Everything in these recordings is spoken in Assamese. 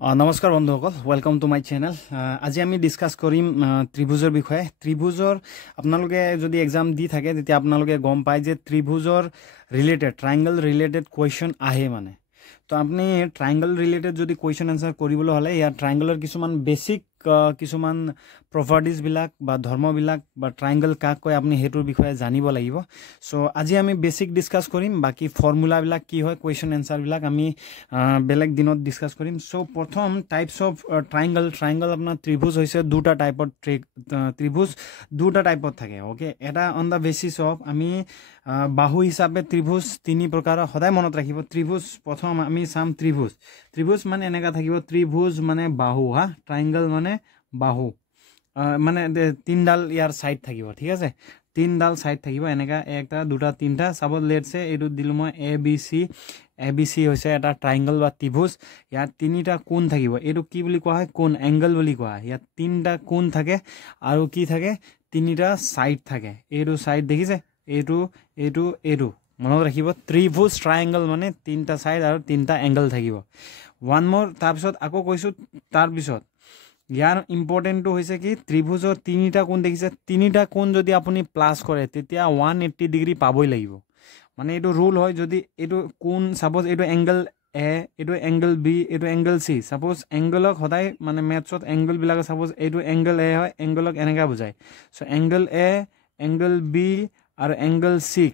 নমস্কাৰ বন্ধুসকল, ওয়েলকাম টু মাই চেনেল। আজি আমি ডিসকাস কৰিম ত্ৰিভুজৰ বিষয়ে। ত্ৰিভুজৰ আপোনালোকে যদি এক্সাম দি থাকে তেতিয়া আপোনালোকে গম পায় যে ত্ৰিভুজৰ ৰিলেটেড ট্ৰায়াঙ্গল ৰিলেটেড কোৱেশ্চন আহে মানে। তো আপনি ট্ৰায়াঙ্গল ৰিলেটেড যদি কোৱেশ্চন আনসাৰ কৰিবলৈ হলে ইয়াৰ ট্ৰায়াঙ্গলৰ কিছুমান বেসিক কিছুমান প্ৰপাৰ্টিজ বিলাক বা ধৰ্মবিলাক বা ট্ৰায়াঙ্গল কাক কয় আপুনি হেতুৰ বিষয়ে জানিব লাগিব। সো আজি আমি বেসিক ডিসকাস কৰিম, বাকি ফৰ্মুলা বিলাক কি হয়, কোৱেশ্চন আনসাৰ বিলাক আমি বেলেগ দিনত ডিসকাস কৰিম। সো প্ৰথম টাইপস অফ ট্ৰায়াঙ্গল আপোনাৰ ত্ৰিভুজ হৈছে দুটা টাইপৰ ত্ৰিভুজ দুটা টাইপত থাকে। ওকে, এটা অন দা বেসিস অফ আমি বাহু হিচাপে ত্ৰিভুজ তিনি প্ৰকাৰ সদায় মনত ৰাখিব। ত্ৰিভুজ প্ৰথম আমি চাম ত্ৰিভুজ মানে এনেকা থাকিব, ত্ৰিভুজ মানে বাহু, ট্ৰায়াঙ্গল মানে বাহু, মানে তিনডাল ইয়াৰ সাইড থাকিব। ঠিক আছে, তিনডাল সাইড থাকিব এনেকা, একটা দুটা তিনটা। সাপোজ লেটছে এইটো দিলো মই এ বি সি হৈছে এটা ট্ৰায়াঙ্গল বা ত্ৰিভুজ। ইয়াত তিনিটা কোণ থাকিব, এইটো কি বুলি কোৱা হয়, কোণ, এংগল বুলি কোৱা হয়। ইয়াত তিনটা কোণ থাকে আৰু কি থাকে, তিনিটা সাইড থাকে। এইটো সাইড দেখিছে, এইটো মনত ৰাখিব। ত্ৰিভুজ ট্ৰায়াঙ্গল মানে তিনটা সাইড আৰু তিনটা এংগল থাকিব। ওৱান মোৰ, তাৰপিছত আকৌ কৈছোঁ, তাৰপিছত ইয়াৰ ইম্পৰ্টেণ্টটো হৈছে কি, ত্ৰিভুজৰ তিনিটা কোণ দেখিছে, তিনিটা কোণ যদি আপুনি প্লাছ কৰে তেতিয়া 180 ডিগ্ৰী পাবই লাগিব। মানে এইটো ৰুল হয়, যদি এইটো কোণ সাপোজ এইটো এংগল এ, এইটো এংগল বি, এইটো এংগল সি। সাপোজ এংগলক সদায় মানে মেথছত এংগলবিলাক সাপোজ এইটো এংগল এ হয়, এংগলক এনেকা বুজায়। So angle A, angle B আৰু এংগল সি,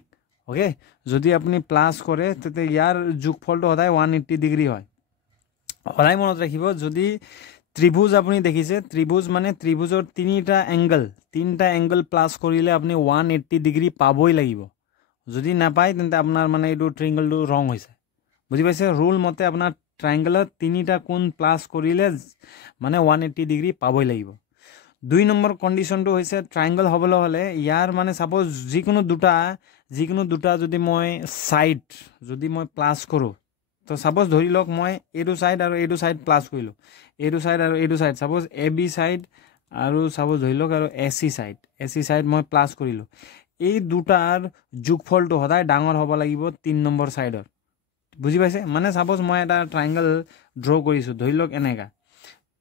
ওকে, যদি আপুনি প্লাছ কৰে তেতিয়া ইয়াৰ যোগফলটো সদায় 180 ডিগ্ৰী হয়। সদায় মনত ৰাখিব, যদি ত্ৰিভুজ আপুনি দেখিছে, ত্ৰিভুজ মানে ত্ৰিভুজৰ তিনিটা এংগল প্লাছ কৰিলে আপুনি 180 ডিগ্ৰী পাবই লাগিব। যদি নাপায় তেন্তে আপোনাৰ মানে এইটো ট্ৰায়াঙ্গলটো ৰং হৈছে, বুজি পাইছে। ৰুল মতে আপোনাৰ ট্ৰায়াঙ্গলত তিনিটা কোণ প্লাছ কৰিলে মানে 180 ডিগ্ৰী পাবই লাগিব। দুই নম্বৰ কণ্ডিশ্যনটো হৈছে, ট্ৰায়াঙ্গল হ'বলৈ হ'লে ইয়াৰ মানে সাপোজ যিকোনো দুটা যদি মই সাইড যদি মই প্লাছ কৰোঁ, তো সাপোজ ধৰি লওক মই এইটো সাইড আৰু এইটো সাইড প্লাছ কৰিলোঁ, এইটো সাইড আৰু এইটো side, suppose A B side আৰু সাপোজ ধৰি লওক আৰু এ চি সাইড মই প্লাছ কৰিলোঁ। এই দুটাৰ যোগফলটো সদায় ডাঙৰ হ'ব লাগিব 3 নম্বৰ সাইডৰ, বুজি পাইছে। মানে সাপোজ মই এটা ট্ৰায়াঙ্গল ড্ৰ কৰিছোঁ, ধৰি লওক এনেকা।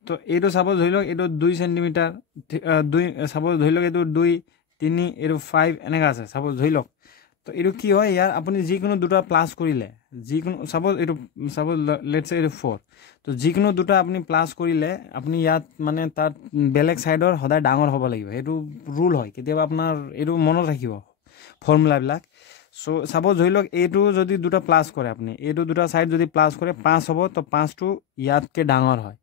তো এইটো সাপোজ ধৰি লওক এইটো 2 সেণ্টিমিটাৰ, সাপোজ ধৰি লওক এইটো 2, 3, এইটো 5 এনেকা আছে সাপোজ ধৰি লওক। তো এইটো কি হয়, ইয়াৰ আপুনি যিকোনো দুটা প্লাছ কৰিলে, যিকোনো সাপোজ লেটছে এইটো 4, তো যিকোনো দুটা আপুনি প্লাছ কৰিলে আপুনি ইয়াত মানে তাত বেলেগ সাইডৰ সদায় ডাঙৰ হ'ব লাগিব। এইটো ৰুল হয়, কেতিয়াবা আপোনাৰ এইটো মনত ৰাখিব ফৰ্মুলাবিলাক। সো সাপোজ ধৰি লওক এইটো যদি দুটা প্লাছ কৰে, আপুনি এইটো দুটা সাইড যদি প্লাছ কৰে 5 হ'ব, তো 5টো ইয়াতকৈ ডাঙৰ হয়।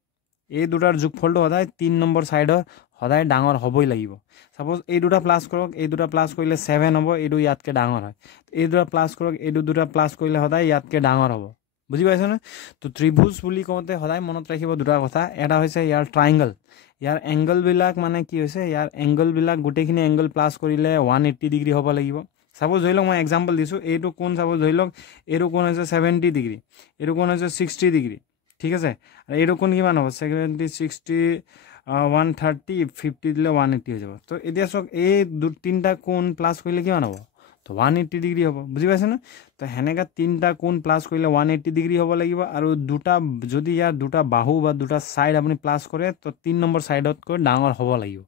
এই দুটাৰ যোগফলটো সদায় 3 নম্বৰ সাইডৰ সদায় ডাঙৰ হ'বই লাগিব। সাপোজ এই দুটা প্লাছ কৰক, এই দুটা প্লাছ কৰিলে 7 হ'ব, এইটো ইয়াতকৈ ডাঙৰ হয়। এই দুটা প্লাছ কৰক, এইটো দুটা প্লাছ কৰিলে সদায় ইয়াতকৈ ডাঙৰ হ'ব, বুজি পাইছেনে। তো ত্ৰিভুজ বুলি কওঁতে সদায় মনত ৰাখিব দুটা কথা। এটা হৈছে ইয়াৰ ট্ৰায়াঙ্গল, ইয়াৰ এংগলবিলাক মানে কি হৈছে, ইয়াৰ এংগলবিলাক গোটেইখিনি এংগল প্লাছ কৰিলে 180 ডিগ্ৰী হ'ব লাগিব। সাপোজ ধৰি লওক মই এক্সাম্পল দিছোঁ, এইটো কোণ সাপোজ ধৰি লওক এইটো কোণ হৈছে 70 ডিগ্ৰী, এইটো কোণ হৈছে 60 ডিগ্ৰী, ঠিক আছে। আৰু এইটো কোণ কিমান হ'ব, 70, 60, 130, 50 দিলে 180 হৈ যাব। তো এতিয়া চাওক এই তিনিটা কোণ প্লাছ কৰিলে কিমান হ'ব, তো 180 ডিগ্ৰী হ'ব, বুজি পাইছেনে। তো সেনেকা তিনিটা কোণ প্লাছ কৰিলে 180 ডিগ্ৰী হ'ব লাগিব। আৰু যদি ইয়াৰ দুটা বাহু বা দুটা সাইড আপুনি প্লাছ কৰে, তো 3 নম্বৰ সাইডতকৈ ডাঙৰ হ'ব লাগিব।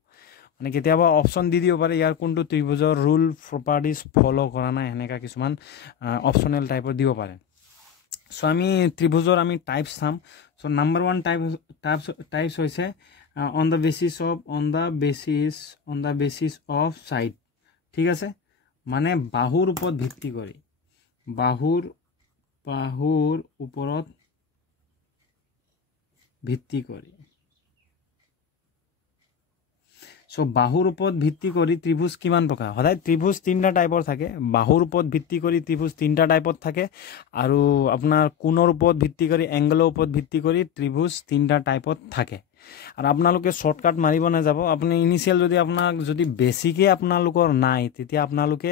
মানে কেতিয়াবা অপশ্যন দি দিব পাৰে, ইয়াৰ কোনটো ত্ৰিভুজৰ ৰুল প্ৰপাৰ্টিজ ফ'ল' কৰা নাই, সেনেকা কিছুমান অপশ্যনেল টাইপৰ দিব পাৰে। সো আমি ত্ৰিভুজৰ আমি টাইপছ চাম। সো নাম্বাৰ 1 টাইপছ হৈছে on the basis of side, ঠিক আছে। মানে বাহুৰ ওপৰত ভিত্তি কৰি, বাহুৰ ওপৰত ভিত্তি কৰি। সো বাহুৰ ওপৰত ভিত্তি কৰি ত্ৰিভুজ কিমান প্ৰকাৰ, সদায় ত্ৰিভুজ তিনিটা টাইপৰ থাকে। বাহুৰ ওপৰত ভিত্তি কৰি ত্ৰিভুজ তিনিটা টাইপত থাকে, আৰু আপোনাৰ কোণৰ ওপৰত ভিত্তি কৰি, এংগলৰ ওপৰত ভিত্তি কৰি ত্ৰিভুজ তিনিটা টাইপত থাকে। আৰু আপোনালোকে শ্বৰ্টকাট মাৰিব নাযাব। আপুনি ইনিচিয়েল যদি বেছিকৈ আপোনালোকৰ নাই, তেতিয়া আপোনালোকে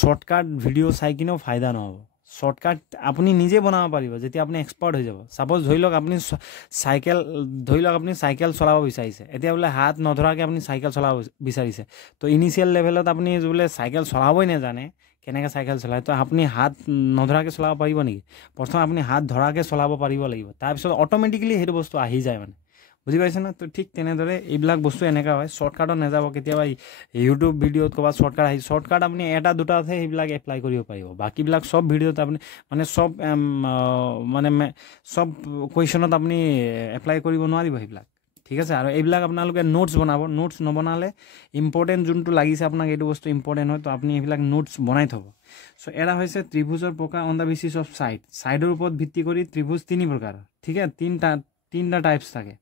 শ্বৰ্টকাট ভিডিঅ' চাই কিনেও ফাইদা নহ'ব। শ্বৰ্টকাট আপুনি নিজে বনাব পাৰিব যেতিয়া আপুনি এক্সপাৰ্ট হৈ যাব। সাপোজ ধৰি লওক আপুনি চাইকেল চলাব বিচাৰিছে, এতিয়া বোলে হাত নধৰাকৈ আপুনি চাইকেল চলাব বিচাৰিছে। তো ইনিচিয়েল লেভেলত আপুনি বোলে চাইকেল চলাবই নাজানে, কেনেকৈ চাইকেল চলায় তো আপুনি হাত নধৰাকৈ চলাব পাৰিব নেকি প্ৰথম আপুনি হাত ধৰাকৈ চলাব পাৰিব লাগিব তাৰপিছত অট'মেটিকেলি সেইটো বস্তু আহি যায় মানে বুজি পাইছে না তো ঠিক তেনেদৰে এইবিলাক বস্তু এনেকুৱা হয় শ্বৰ্টকাটত নাযাব কেতিয়াবা ইউটিউব ভিডিঅ'ত ক'ৰবাত শ্বৰ্টকাট আহি শ্বৰ্টকাট আপুনি এটা দুটাতহে সেইবিলাক এপ্লাই কৰিব পাৰিব বাকীবিলাক চব ভিডিঅ'ত আপুনি মানে চব মানে চব কুৱেশ্যনত আপুনি এপ্লাই কৰিব নোৱাৰিব সেইবিলাক ঠিক আছে আৰু এইবিলাক আপোনালোকে নোটছ বনাব নোটছ নবনালে ইম্পৰ্টেণ্ট যোনটো লাগিছে আপোনাক এইটো বস্তু ইম্পৰ্টেণ্ট হয় তো আপুনি এইবিলাক নোটছ বনাই থ'ব চ' এটা হৈছে ত্ৰিভুজৰ প্ৰকাৰ অন দ্য বেচিছ অফ ছাইডৰ ওপৰত ভিত্তি কৰি ত্ৰিভুজ তিনি প্ৰকাৰ ঠিক আছে তিনিটা টাইপছ থাকে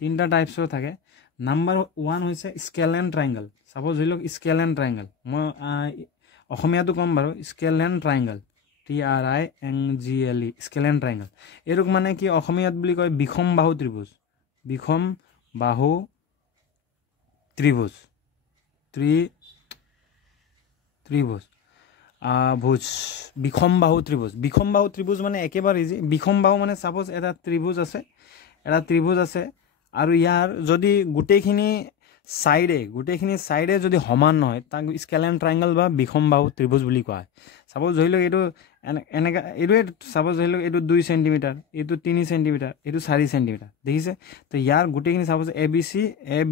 তিনিটা টাইপছৰ থাকে নাম্বাৰ 1 হৈছে স্কেল এণ্ড ট্ৰাইংগল চাপ'জ ধৰি লওক স্কেল এণ্ড ট্ৰাইংগল মই অসমীয়াটো ক'ম বাৰু scale and triangle TRINGLE scale and triangle এইটোক মানে কি অসমীয়াত বুলি কয় বিষম বাহু ত্ৰিভুজ বিষম বাহু ত্ৰিভুজ ত্ৰিভুজ বিষম বাহু ত্ৰিভুজ মানে একেবাৰে ইজি বিষম বাহু মানে চাপ'জ এটা ত্ৰিভুজ আছে আৰু ইয়াৰ যদি গোটেইখিনি চাইডে যদি সমান নহয় তাক স্কেল এণ্ড ট্ৰাইংগল বা বিষম বাহু ত্ৰিভুজ বুলি কোৱা হয় চাপ'জ ধৰি লওক এইটো এনেকৈ এইটোৱে চাপ'জ ধৰি লওক এইটো 2 চেণ্টিমিটাৰ এইটো 3 চেণ্টিমিটাৰ এইটো 4 চেণ্টিমিটাৰ দেখিছে তো ইয়াৰ গোটেইখিনি চাপ'জ এ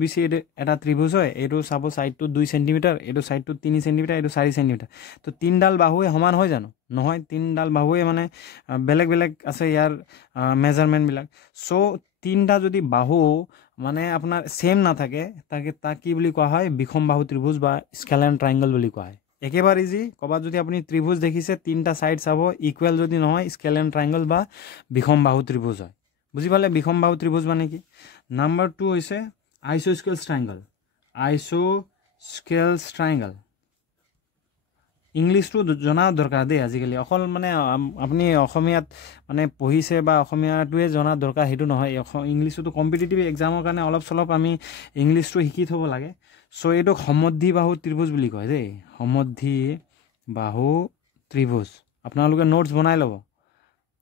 বি চি এইটো এটা ত্ৰিভুজ হয় এইটো চাপ'জ ছাইডটো 2 চেণ্টিমিটাৰ এইটো ছাইডটো 3 চেণ্টিমিটাৰ এইটো 4 চেণ্টিমিটাৰ তো তিনিডাল বাহুৱে সমান হয় জানো নহয় তিনিডাল বাহুৱে মানে বেলেগ বেলেগ আছে ইয়াৰ মেজাৰমেণ্টবিলাক চ' তিনিটা যদি বাহু মানে আপোনাৰ সেম নাথাকে তাক কি বুলি কোৱা হয় বিষম বাহু ত্ৰিভুজ বা স্কেল এণ্ড ট্ৰাইংগল বুলি কোৱা হয় একেবাৰে ইজি ক'ৰবাত যদি আপুনি ত্ৰিভুজ দেখিছে তিনিটা ছাইড চাব ইকুৱেল যদি নহয় স্কেল এণ্ড ট্ৰাইংগল বা বিষম বাহু ত্ৰিভুজ হয় বুজি পালে বিষম বাহু ত্ৰিভুজ মানে কি নাম্বাৰ 2 হৈছে আইচ'স্কেলছ ট্ৰাইংগল ইংলিছটো জনা দৰকাৰ দেই আজিকালি অকল মানে আপুনি অসমীয়াত মানে পঢ়িছে বা অসমীয়াটোৱে জনা দৰকাৰ সেইটো নহয় ইংলিছটো কম্পিটিটিভ এক্সামৰ কাৰণে অলপ চলপ আমি ইংলিছটো শিকি থ'ব লাগে চ' এইটোক সমদ্বি বাহু ত্ৰিভুজ বুলি কয় দেই সমদ্বি বাহু ত্ৰিভুজ আপোনালোকে নোটছ বনাই ল'ব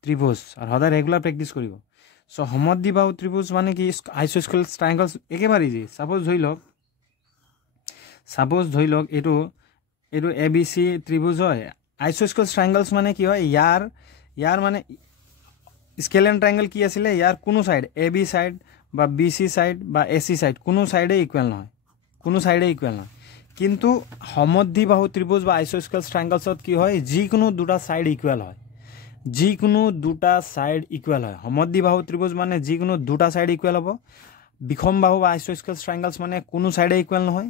ত্ৰিভুজ আৰু সদায় ৰেগুলাৰ প্ৰেক্টিছ কৰিব চ' সমদ্বি বাহু ত্ৰিভুজ মানে কি আইচ'স্কেলছ ট্ৰাইংগল একেবাৰে ইজি চাপ'জ ধৰি লওক এইটো এ বি চি ত্ৰিভুজ হয় আইচ'স্কেলছ ট্ৰাইংগলছ মানে কি হয় ইয়াৰ মানে স্কেল এণ্ড ট্ৰাইংগল কি আছিলে ইয়াৰ কোনো ছাইড এ বি ছাইড বা বি চি ছাইড বা এ চি ছাইড কোনো ছাইডে ইকুৱেল নহয় কিন্তু সমদ্বি বাহু ত্ৰিভুজ বা আইচ'স্কেলছ ট্ৰাইংগলছত কি হয় যিকোনো দুটা ছাইড ইকুৱেল হয় সমদ্বি বাহু ত্ৰিভুজ মানে যিকোনো দুটা ছাইড ইকুৱেল হ'ব বিষম বাহু বা আইচ'স্কেলছ ট্ৰাইংগলছ মানে কোনো ছাইডে ইকুৱেল নহয়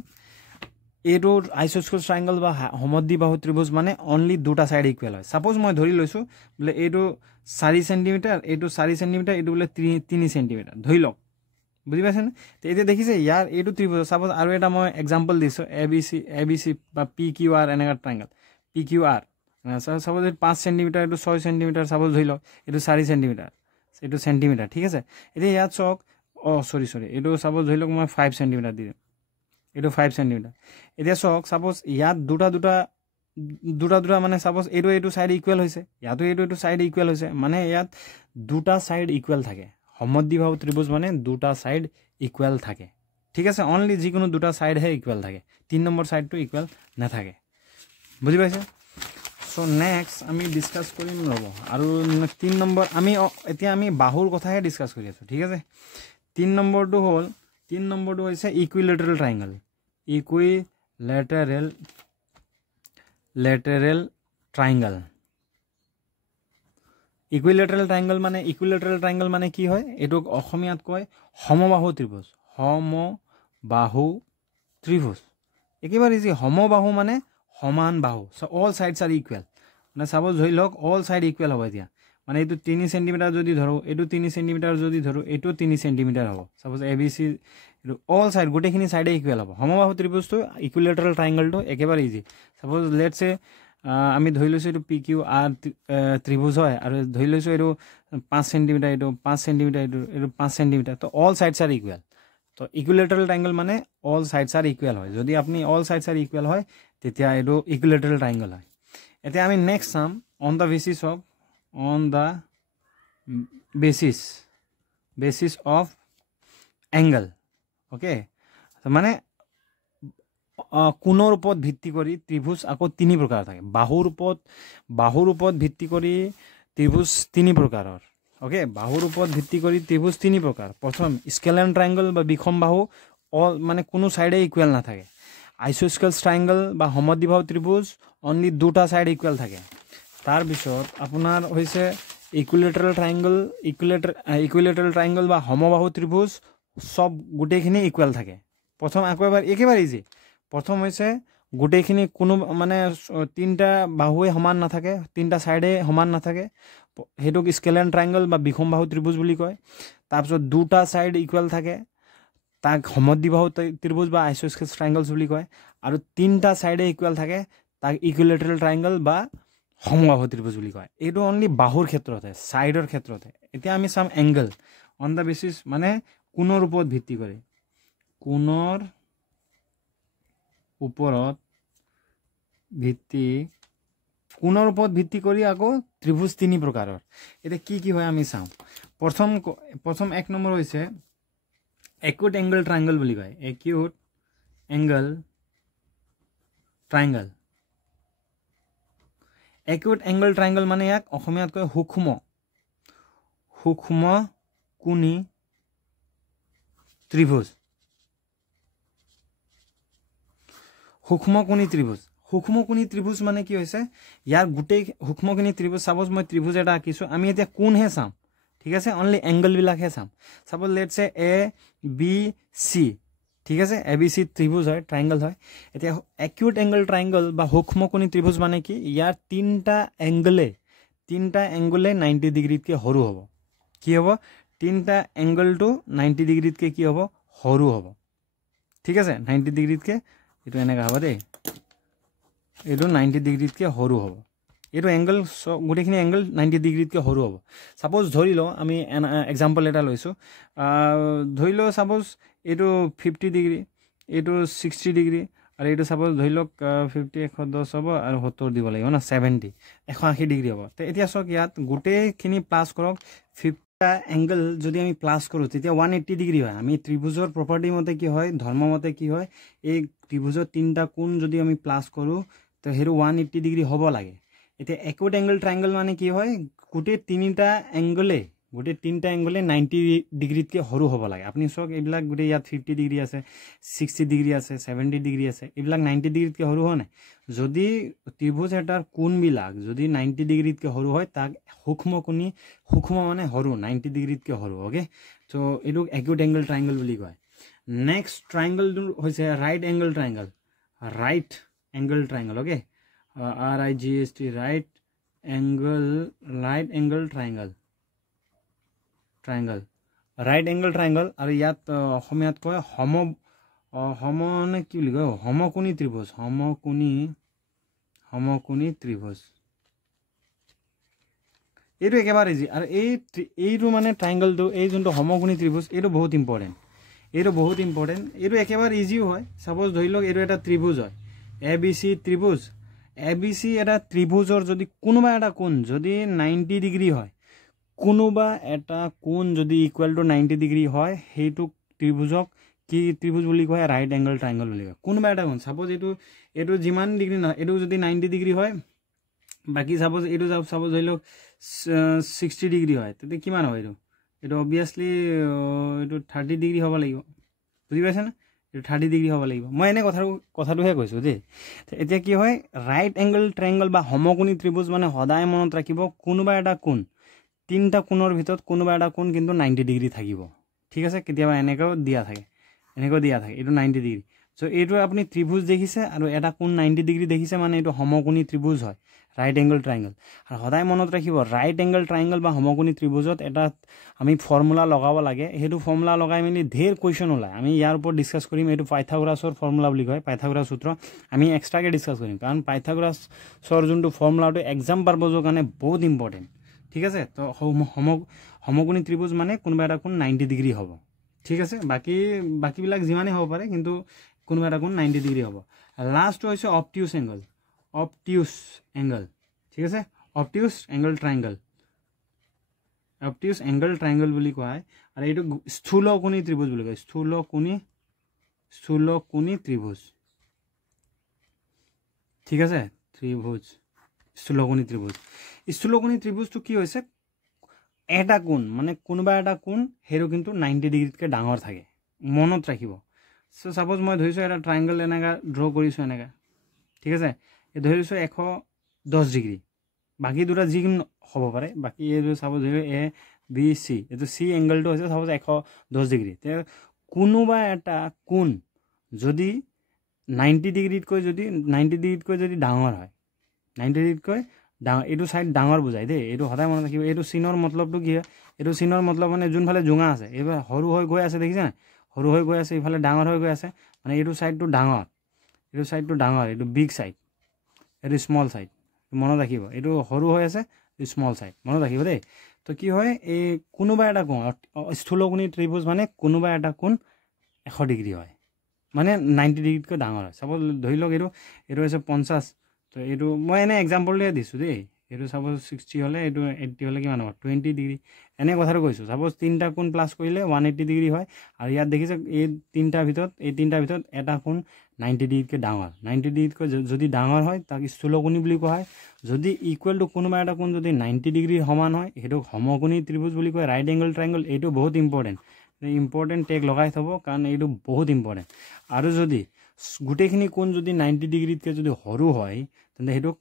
এইটো আইচ'স্কেলছ ট্ৰাইংগল বা সমদ্বি বাহু ত্ৰিভুজ মানে অনলি দুটা ছাইড ইকুৱেল হয় ছাপ'জ মই ধৰি লৈছোঁ বোলে এইটো 4 চেণ্টিমিটাৰ এইটো 4 চেণ্টিমিটাৰ এইটো বোলে 3 চেণ্টিমিটাৰ ধৰি লওক বুজি পাইছেনে তো এতিয়া দেখিছে ইয়াৰ এইটো ত্ৰিভুজ ছাপ'জ আৰু এটা মই এক্সাম্পল দিছোঁ এ বি চি বা PQR এনেকুৱা ট্ৰাইংগল PQR ছাপ'জ এইটো 5 চেণ্টিমিটাৰ এইটো 6 চেণ্টিমিটাৰ ছাপ'জ ধৰি লওক এইটো 4 চেণ্টিমিটাৰ এইটো চেণ্টিমিটাৰ ঠিক আছে এতিয়া ইয়াত চাওক চৰি এইটো ছাপ'জ ধৰি লওক মই 5 চেণ্টিমিটাৰ দি দিম এইটো 5 চেণ্টিমিটাৰ এতিয়া চাওক ছাপ'জ ইয়াত দুটা মানে ছাপ'জ এইটো ছাইড ইকুৱেল হৈছে ইয়াতো এইটো ছাইড ইকুৱেল হৈছে মানে ইয়াত দুটা ছাইড ইকুৱেল থাকে সমদ্বি বাহু ত্ৰিভুজ মানে দুটা ছাইড ইকুৱেল থাকে ঠিক আছে অনলি যিকোনো দুটা ছাইডহে ইকুৱেল থাকে 3 নম্বৰ ছাইডটো ইকুৱেল নাথাকে বুজি পাইছে চ' নেক্সট আমি ডিছকাছ কৰিম ৰ'ব আৰু 3 নম্বৰ এতিয়া আমি বাহুৰ কথাহে ডিছকাছ কৰি আছোঁ ঠিক আছে 3 নম্বৰটো হৈছে ইকুইলেটাৰেল ট্ৰাইংগল মানে কি হয় এইটোক অসমীয়াত কয় সমবাহু ত্ৰিভুজ একেবাৰে ইজি সমবাহু মানে সমান বাহু চ' অল ছাইডছ আৰ ইকুৱেল মানে ছাপ'জ ধৰি লওক অল ছাইড ইকুৱেল হ'ব এতিয়া মানে এইটো 3 চেণ্টিমিটাৰ যদি ধৰোঁ এইটো 3 চেণ্টিমিটাৰ যদি ধৰোঁ এইটো 3 চেণ্টিমিটাৰ হ'ব ছাপ'জ এ বি চি এইটো অল ছাইড গোটেইখিনি ছাইডে ইকুৱেল হ'ব সমবাহু ত্ৰিভুজটো ইকুইলেটাৰেল ট্ৰাইংগলটো একেবাৰে ইজি ছাপ'জ লেটছে আমি ধৰি লৈছোঁ এইটো PQR ত্ৰিভুজ হয় আৰু ধৰি লৈছোঁ এইটো 5 চেণ্টিমিটাৰ এইটো 5 চেণ্টিমিটাৰ এইটো 5 চেণ্টিমিটাৰ তো অল ছাইডছ আৰ ইকুৱেল তো ইকুইলেটাৰেল ট্ৰাইংগল মানে অল ছাইডছ আৰ ইকুৱেল হয় যদি আপুনি অল ছাইডছ আৰ ইকুৱেল হয় তেতিয়া এইটো ইকুইলেটাৰেল ট্ৰাইংগল হয় এতিয়া আমি নেক্সট চাম on the basis of angle okay মানে কোণৰ ওপৰত ভিত্তি কৰি ত্ৰিভুজ আকৌ তিনি প্ৰকাৰ থাকে বাহুৰ ওপৰত ভিত্তি কৰি ত্ৰিভুজ তিনি প্ৰকাৰৰ ওকে বাহুৰ ওপৰত ভিত্তি কৰি ত্ৰিভুজ তিনি প্ৰকাৰ প্ৰথম স্কেলেন ট্ৰায়াঙ্গল বা বিষম বাহু মানে কোনো সাইডে ইকুয়াল না থাকে আইসোস্কেলস ট্রায়াঙ্গল বা সমদ্বিবাহু ত্রিভুজ অনলি দুটা সাইড ইকুয়াল থাকে তার পিছত আপনার হইছে ইকুইলেটারাল ট্রায়াঙ্গল বা সমবাহু ত্রিভুজ সব গোটেইখিনি ইকুয়াল থাকে প্রথম একেবারে ইজি প্রথম হইছে গোটেইখিনি কোনো মানে তিনটা বাহুৱে সমান না থাকে তিনটা সাইডে সমান না থাকে হেতুক স্কেলেন ট্রায়াঙ্গল বা বিষম বাহু ত্রিভুজ বুলি কয় তার পিছত দুটা সাইড ইকুয়াল থাকে তাক সমদ্বিবাহু ত্রিভুজ বা আইসোস্কেলস ট্রায়াঙ্গলস বুলি কয় আৰু তিনটা সাইডে ইকুয়াল থাকে তাক ইকুইলেটাৰাল ট্ৰায়াঙ্গল বা সমবাহু ত্ৰিভুজ বুলি কয় এইটো অনলি বাহুৰ ক্ষেত্ৰতে সাইডৰ ক্ষেত্ৰতে এতিয়া আমি চাম এংগল অন দা বেসিস মানে কোণৰ ওপৰত ভিত্তি কৰি কোণৰ ওপৰত ভিত্তি কৰি আকৌ ত্ৰিভুজ তিনি প্ৰকাৰৰ এটা কি হয় আমি চাম প্ৰথম এক নম্বৰ হৈছে acute angle triangle বুলি কয় acute angle triangle মানে ইয়াক অসমীয়াত কয় সূক্ষ্ম কোণী ত্রিভুজ সূক্ষ্ম কোণী ত্রিভুজ মানে কি হৈছে ইয়াৰ গোটেই সূক্ষ্ম কোণী ত্রিভুজ সাপোজ মই ত্রিভুজ এটা আঁকিছো আমি এতিয়া কোণহে চাম ঠিক আছে অনলি এংগল বিলাকহে চাম suppose let's say A B সি ঠিক আছে এ বি সি ত্রিভুজ হয় ট্রায়াঙ্গল হয় এতিয়া অ্যাকিউট অ্যাঙ্গল ট্রায়াঙ্গল বা সূক্ষ্মকোণী ত্রিভুজ মানে কি ইয়াৰ তিনটা এংগলে 90 ডিগ্ৰীতকৈ সৰু হ'ব কি হ'ব তিনটা এংগলটো 90 ডিগ্ৰীতকৈ কি হ'ব সৰু হ'ব ঠিক আছে 90 ডিগ্ৰীতকৈ এটো এনেকা হ'ব দেই এটো 90 ডিগ্ৰীতকৈ সৰু হ'ব এটো এংগল গোটেইখিনি এংগল 90 ডিগ্ৰীতকৈ সৰু হ'ব সাপোজ ধৰি লও আমি এক্সাম্পল এটা লৈছো ধৰি লও সাপোজ এটো 50 ডিগ্ৰী এটো 60 ডিগ্ৰী আৰু এটো সাপোজ ধৰি লওক 50 110 হ'ব আৰু 70 দিব লাগিব না 70 180 ডিগ্ৰী হ'ব তে এতিয়া সক ইয়াত গোটেইখিনি প্লাস কৰক 50 এংগল যদি আমি প্লাস কৰো তেতিয়া 180 ডিগ্ৰী হয় আমি ত্ৰিভুজৰ প্ৰপাৰ্টি মতে কি হয় ধৰ্ম মতে কি হয় এই ত্ৰিভুজৰ তিনটা কোণ যদি আমি প্লাস কৰো তো হেৰু 180 ডিগ্ৰী হ'ব লাগে এতিয়া acute angle triangle মানে কি হয় গোটেই তিনটা এংগলে 90 ডিগ্ৰীতকৈ সৰু হ'ব লাগে আপুনি সক এইবিলাক গোটেই ইয়াত 50 ডিগ্ৰী আছে 60 ডিগ্ৰী আছে 70 ডিগ্ৰী আছে এইবিলাক 90 ডিগ্ৰীতকৈ সৰু হয় নাই যদি ত্ৰিভুজ এটাৰ কোণবিলাক যদি 90 ডিগ্ৰীতকৈ সৰু হয় তাক সূক্ষ্ম মানে সৰু 90 ডিগ্ৰীতকৈ সৰু ওকে সো এটো acute angle triangle বুলি কয় নেক্সট ট্ৰায়াঙ্গল হৈছে right angle triangle okay RIGST right angle triangle আৰু ইয়াত অসমীয়াত কয় কি বুলি কয় সমকোণী ত্ৰিভুজ এইটো একেবাৰে ইজি আৰু এইটো মানে ট্ৰায়াঙ্গলটো এই যোনটো সমকোণী ত্ৰিভুজ এইটো বহুত ইম্পৰ্টেন্ট এইটো একেবাৰে ইজিও হয় সাপোজ ধৰি লওক এইটো এটা ত্ৰিভুজ হয় ABC ত্ৰিভুজ ABC এটা ত্ৰিভুজৰ যদি কোনোবা এটা কোণ যদি 90 ডিগ্ৰী হয় কোনোবা এটা কোণ যদি ইকুয়াল টু 90 ডিগ্ৰী হয় হেতু ত্ৰিভুজক কি ত্ৰিভুজ বুলি কয় ৰাইট অ্যাঙ্গেল ট্ৰায়াঙ্গল বুলি কয় কোনোবা এটা কোণ সাপোজ এটো যিমান ডিগ্ৰী না এটো যদি 90 ডিগ্ৰী হয় বাকি সাপোজ এটো সাপোজ ধৰি লওক 60 ডিগ্ৰী হয় তেতিয়া কিমান হয় এটো অবভিয়াসলি এটো 30 ডিগ্ৰী হ'ব লাগিব বুজি পাইছে না 30 ডিগ্ৰী হ'ব লাগিব মই এনে কথাটোহে কৈছো দেই এতিয়া কি হয় রাইট অ্যাঙ্গেল ট্রায়াঙ্গল বা সমকোণী ত্রিভুজ মানে সদায় মনত ৰাখিব কোনোবা এটা কোণ তিনটা কোণৰ ভিতৰত কোনোবা এটা কোণ কিন্তু 90 ডিগ্ৰী থাকিব ঠিক আছে কেতিয়াবা এনেকৈ দিয়া থাকে এটো 90 ডিগ্ৰী সো এইটো আপুনি ত্ৰিভুজ দেখিছে আৰু এটা কোণ 90 ডিগ্ৰী দেখিছে মানে এটো সমকোণী ত্ৰিভুজ হয় ৰাইট অ্যাঙ্গেল ট্ৰায়াঙ্গল আৰু সদায় মনত ৰাখিব ৰাইট অ্যাঙ্গেল ট্ৰায়াঙ্গল বা সমকোণী ত্ৰিভুজত এটা আমি ফৰ্মুলা লগাব লাগে হেতু ফৰ্মুলা লগাই মেলি ঢেৰ কোৱেশ্চন ওলাই আমি ইয়াৰ ওপৰত ডিসকাস কৰিম এটো পাইথাগোৰাছৰ ফৰ্মুলা বুলি কয় পাইথাগোৰাছ সূত্ৰ আমি এক্সট্ৰাকে ডিসকাস কৰিম কাৰণ পাইথাগোৰাছৰ যোনটো ফৰ্মুলাটো এক্সাম পাৰপজৰ কাৰণে বহুত ইম্পৰ্টেন্ট ঠিক আছে তো সমকোণী ত্ৰিভুজ মানে কোনোবা এটা কোণ 90 ডিগ্ৰী হ'ব ঠিক আছে বাকি বিলাক যিমানে হ'ব পাৰে কিন্তু কোনোবা এটা কোণ 90 ডিগ্ৰী হ'ব লাস্ট হৈছে অবটিউস অ্যাঙ্গেল ঠিক আছে অবটিউস অ্যাঙ্গেল ট্রায়াঙ্গল বুলি কয় আৰু এইটো স্থূলকোণী ত্ৰিভুজ বুলি কয় স্থূলকোণী ত্ৰিভুজ ঠিক আছে ত্ৰিভুজ স্থূলকোণী ত্ৰিভুজটো কি হৈছে এটা কোণ মানে কোনোবা এটা কোণ হেৰো কিন্তু 90 ডিগ্ৰীতকৈ ডাঙৰ থাকে মনত ৰাখিব সো সাপোজ মই ধৰিছো এটা ট্ৰায়াঙ্গল এনেকা ড্ৰ কৰিছো এনেকা ঠিক আছে এই ধৰিছো 110 ডিগ্ৰী বাকি দুটা যি হ'ব পাৰে বাকি এই সাপোজ এ বি সি এটো সি এংগলটো হৈছে সাপোজ 110 ডিগ্ৰী তে কোনোবা এটা কোণ যদি 90 ডিগ্ৰীতকৈ যদি ডাঙৰ হয় 90 ডিগ্ৰীতকৈ ডাঙৰ এটো সাইড ডাঙৰ বুজাই দে এটো হদায় মনত ৰাখিব এটো সিনৰ মতলবটো কি হয় এটো সিনৰ মতলব মানে যোনফালে জোঙা আছে এবাৰ হৰু হৈ গৈ আছে দেখিছা না হৰু হৈ গৈ আছে ইফালে ডাঙৰ হৈ গৈ আছে মানে এটো সাইডটো ডাঙৰ এটো বিগ সাইড এটো স্মল সাইড মনত ৰাখিব এটো হৰু হৈ আছে স্মল সাইড মনত ৰাখিব দে তো কি হয় এই কোনোবা এটা কোণ স্থূলকোণী ত্ৰিভুজ মানে কোনোবা এটা কোণ 100 ডিগ্ৰী হয় মানে 90 ডিগ্ৰীতকৈ ডাঙৰ হয় সাপোজ ধৰি লওক এটো হৈছে 50 তো এটো মই এনে এক্সাম্পল দিয়া দিছো দেই এটো সাপোজ 60 হলে এটো 80 হলে কিমান হ'ব 20 ডিগ্ৰী এনে কথাটো কৈছো সাপোজ তিনটা কোণ প্লাস কৰিলে 180 ডিগ্ৰী হয় আৰু ইয়াত দেখিছে এই তিনটা ভিতৰত এটা কোণ 90 ডিগ্ৰীতকৈ ডাঙৰ 90 ডিগ্ৰীতকৈ যদি ডাঙৰ হয় তাক স্থূলকোণী বুলি কোৱা হয় যদি ইকুৱেল টু কোনোবা এটা কোণ যদি 90 ডিগ্ৰীৰ সমান হয় হেটো সমকোণী ত্ৰিভুজ বুলি কয় ৰাইট এংগল ট্ৰায়াঙ্গল এটো বহুত ইম্পৰ্টেন্ট টেগ লগাই থব কাৰণ এটো বহুত ইম্পৰ্টেন্ট আৰু যদি গুটেখিনি কোণ যদি 90 ডিগ্ৰীতকৈ যদি সৰু হয় তেন্তে হেটো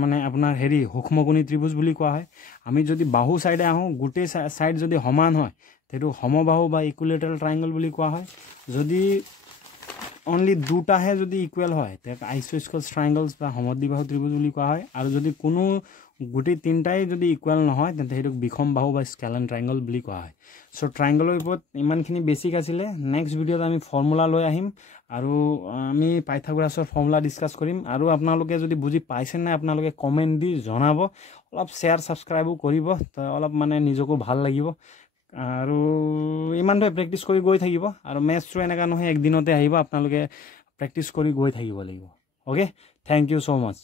মানে আপোনাৰ হেৰি সূক্ষ্মকোণী ত্ৰিভুজ বুলি কোৱা হয় আমি যদি বাহু সাইডে আহো গুটে সাইড যদি সমান হয় তেটো সমবাহু বা ইকুইলেটারাল ট্রায়াঙ্গল বুলি কোৱা হয় যদি অনলি দুটাহে যদি ইকুৱেল হয় তাক আইসোস্কেলস ট্ৰায়াঙ্গলস বা সমদ্বিবাহু ত্ৰিভুজ বুলি কোৱা হয় আৰু যদি কোনো গুটি তিনটাই যদি ইকুৱেল নহয় তেন্তে হেতুক বিখম বাহু বা স্কেলেন ট্ৰায়াঙ্গল বুলি কোৱা হয় সো ট্ৰায়াঙ্গলৰ ওপৰত ইমানখিনি বেসিক আছিল নেক্সট ভিডিওত আমি ফৰ্মুলা লৈ আহিম আৰু আমি পাইথাগোৰাছৰ ফৰ্মুলা ডিসকাস কৰিম আৰু আপোনালোকে যদি বুজি পাইছে না আপোনালোকে কমেন্ট দি জনাব অলপ শেয়াৰ সাবস্ক্ৰাইবও কৰিব অলপ মানে নিজকো ভাল লাগিব আৰু ইমানটো প্ৰেক্টিস কৰি গৈ থাকিব আৰু মেথছটো এনেকা নহয় একদিনতে আহিব আপোনালোকে প্ৰেক্টিস কৰি গৈ থাকিব লাগিব ওকে থ্যাংক ইউ সো মাচ